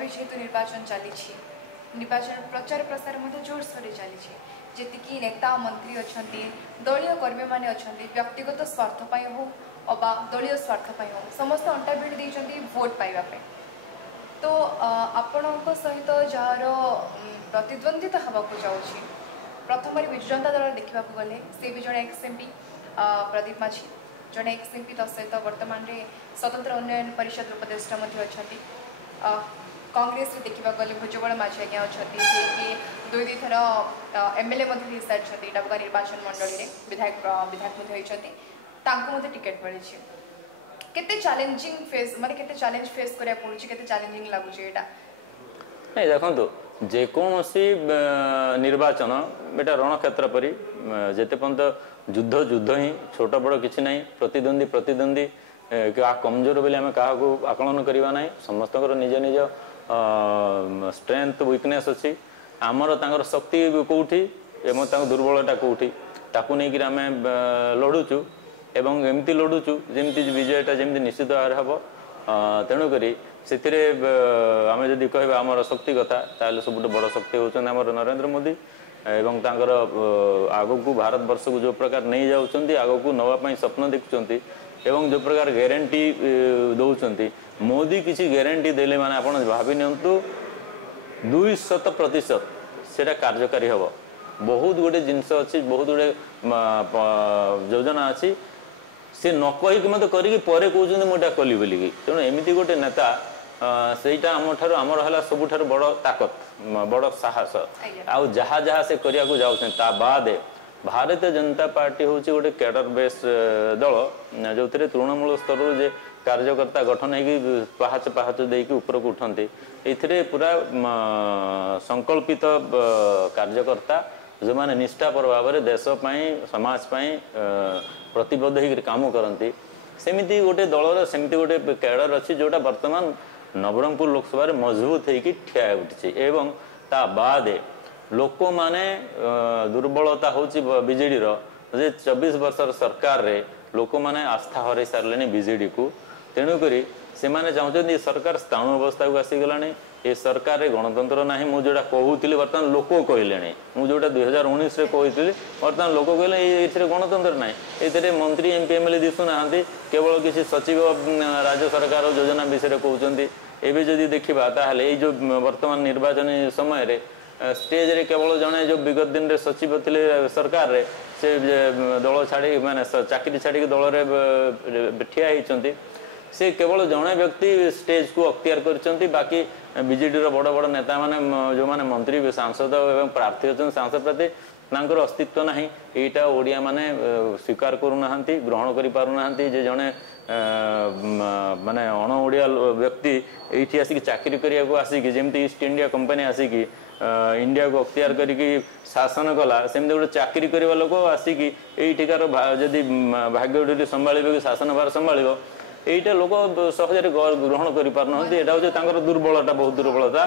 भी जेहेतु निर्वाचन चली निर्वाचन प्रचार प्रसार जोरसोर चली जी नेता मंत्री अच्छा दलीय कर्मी मैंने अच्छा व्यक्तिगत स्वार्थपाई हो अबा दलीय स्वार्थपाई हो समस्त अंटा भिड़ देती भोट पाइबापे तो आपण सहित जार प्रतिद्वंदिता हाँक जाऊँगी प्रथम विजु जनता दल देखा गले सी भी जड़े एक्स एमपी प्रदीप माझी जड़े एक्स एमपी सहित वर्तमान स्वतंत्र उन्नयन परिषद उपदेष्टा अच्छा कांग्रेस देखा गले भुजबल माझी आज्ञा अच्छा जी दुई थर एमएलए सारी डबगा निर्वाचन मंडल में विधायक टिकेट मिली केते चैलेंजिंग फेस माने केते चैलेंज फेस करिया पड़ुची केते चैलेंजिंग लागुची एटा नहीं देखंतु जे कोनोसी निर्वाचन एटा रणक्षेत्र परी जेते पर्यंत युद्ध युद्ध ही छोट बड़ किछि नहीं प्रतिद्वंदी क्या कमजोर बोले आम क्या आकलन करवा ना समस्त निज निज स्ट्रेंथ वीकनेस अच्छी आमर तांकर शक्ति कौटी एवं दुर्बलता कौटी ताकू नहीं कि आम लड़ुचु एवं एमती लड़ुचु जमी विजयटा जमी निश्चित भाव हम तेणुक से आम जदि कह आमर शक्ति कथा ताले सब बड़ शक्ति होउछन आमर नरेंद्र मोदी एवं तांकर आगो को भारत वर्ष को जो प्रकार नहीं जाउछंती आगो को नवा स्वप्न देखुछंती एवं जो प्रकार ग्यारंटी दौरान मोदी किसी ग्यारंटी देले माने आपण भाभी नियंतु 200% सेटा कार्यकारी हम बहुत गुटे जिनस अच्छी बहुत गुटे योजना अच्छी सी न कहीकि मत करी कहते मुझे कली बोलिकी तेणु एमती गोटे नेता सेटा आमर है सबुठ बड़ ताकत बड़ साहस आउ जहाँ जहाँ से करने को जाऊँ बाद भारतीय जनता पार्टी हूँ गोटे कैडर बेस दल जो तृणमूल स्तर जे कार्यकर्ता गठन हो पहाच पहाच देकी ऊपर को उठती ये पूरा संकल्पित कार्यकर्ता जो मैंने निष्ठापर भाव में देशपाई समाजपाई प्रतिबद्ध हो काम करती सेमती गोटे दलर सेमती गोटे कैडर अच्छी जोटा बर्तमान नवरंगपुर लोकसभा मजबूत होगी ठिया उठी एवं ता बाद लोक माने दुर्बलता होची बीजेडी रो जे 24 वर्षर सरकार रे लोक माने आस्था हरै सारलेनी बीजेडी को तेणुकरी से माने चाहते सरकार स्थाणु अवस्था को आसीगलानी ये सरकार रे गणतंत्र ना मुझे जोटा कहूली बर्तमान लोक कहले मुझे 2019 रे कहती बर्तमान लोक कहले ये गणतंत्र ना ये मंत्री एमपी एमएलए दिशुना केवल किसी सचिव राज्य सरकार योजना विषय कहते एवं जदि देखा ताहले ये जो वर्तमान निर्वाचन समय रे स्टेज रे केवल जड़े जो विगत दिन रे सचिव थे सरकार रे से दल छाड़ी माने चाकरी छाड़ी दल रे ठिया होती से केवल जड़े व्यक्ति स्टेज को अख्तियार कर बाकी बीजेडी बड़ बड़ नेता माने जो माने मंत्री सांसद एवं प्रार्थी अच्छे सांसद प्रति तांकर अस्तित्व ना यहाँ ओडिया माने स्वीकार करूना ग्रहण कर पारना जे जड़े माने अण ओडिया व्यक्ति ये आसिक चाकरी करने को आसिक जमी ईस्ट इंडिया कंपनी आसिक इंडिया को अख्तियार करके शासन कला सेमती गोटे चाकरी करवा लोक आसिक यहीकार जदि भाग्य संभाल शासन भार संभाल यहीटा लोक सहज ग्रहण कर पारना हूँ दुर्बलता बहुत दुर्बलता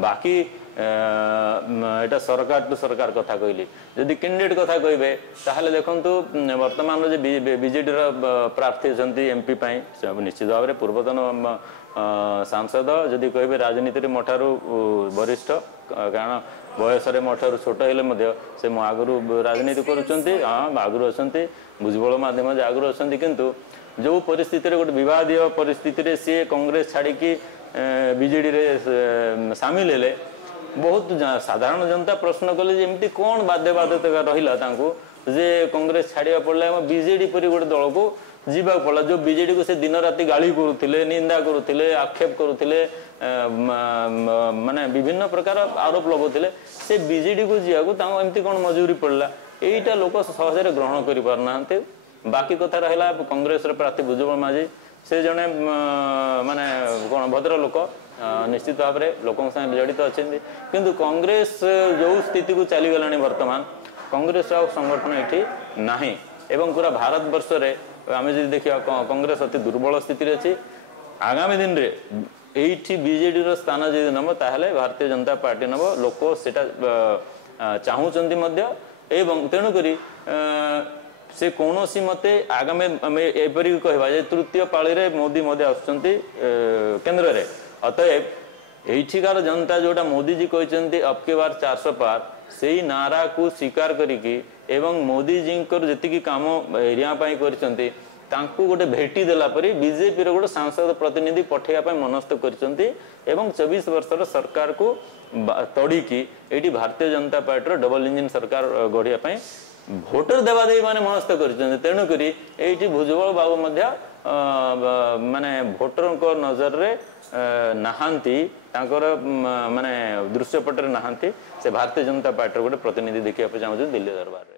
बाकी एटा सरकार टू सरकार कथा कहली जदि कैंडिडेट कथा कहे ताहले देखंतु वर्तमान जो बीजेडी प्रार्थी अच्छा एमपी निश्चित भाव में पूर्वतन सांसद जदि कहे राजनीति मोठारू वरिष्ठ कारण बयस मोठारू छोट हेले से आगु राजनीति करुँच हाँ आगु अच्छा भुजबल माध्यम आगु अच्छा किंतु जो परिस्थिति गोटे विवादीय परिस्थिति सी कांग्रेस छाड़ी बीजेडी रे सामिल हेले बहुत साधारण जनता प्रश्न कले एमती कौन बाध्यबाध्यता रहा जे कांग्रेस छाड़ा पड़ा बीजेडी परी गोटे दल को जीवा पड़ा जो बीजेडी को से दिन राति गाली करुले निंदा करुले आक्षेप करुले माने विभिन्न प्रकार आरोप लगुले से बीजेडी को जीवा एमती कौन मजबूरी पड़ा यहीटा लोक सहज ग्रहण कर पारना बाकी कथा रहा कांग्रेस प्रार्थी भुजबल माझी से जड़े माने कौन भद्र लोक निश्चित भाव में लोकों साथ जड़ित अच्छा किंतु कांग्रेस जो स्थिति को चलीगला वर्तमान कांग्रेस संगठन ये ना एवं पूरा भारत वर्ष में आम जो देखा कांग्रेस अति दुर्बल स्थिति अच्छी आगामी दिन में ये बीजेडी स्थान जो नब ताहले भारतीय जनता पार्टी नब लोक सेटा चाहूँगी एवं तेणुक से कौन मते आगामी एपरी कहवा तृतीय पाली रे मोदी आसुंच केन्द्र रे अतएव एठिकार जनता जोटा मोदी जी कहते अब के बार 400 पार से ही नारा को स्वीकार करिकी एवं मोदी जी जी कम एरिया कर गोटे भेटी देला परी बीजेपी गोटे सांसद प्रतिनिधि पठेया मनस्थ कर 24 वर्षर सरकार को तड़िकी ये Bharatiya Janata party double engine सरकार गढ़िया भोटर देवादेवी माने मनस्थ कर तेणुक ये भुजबल बाबू माने भोटर को नजर रे नहांती माने दृश्यपट नहांती से भारतीय जनता पार्टी गोटे प्रतिनिधि देखा चाहूँ दिल्ली दरबार।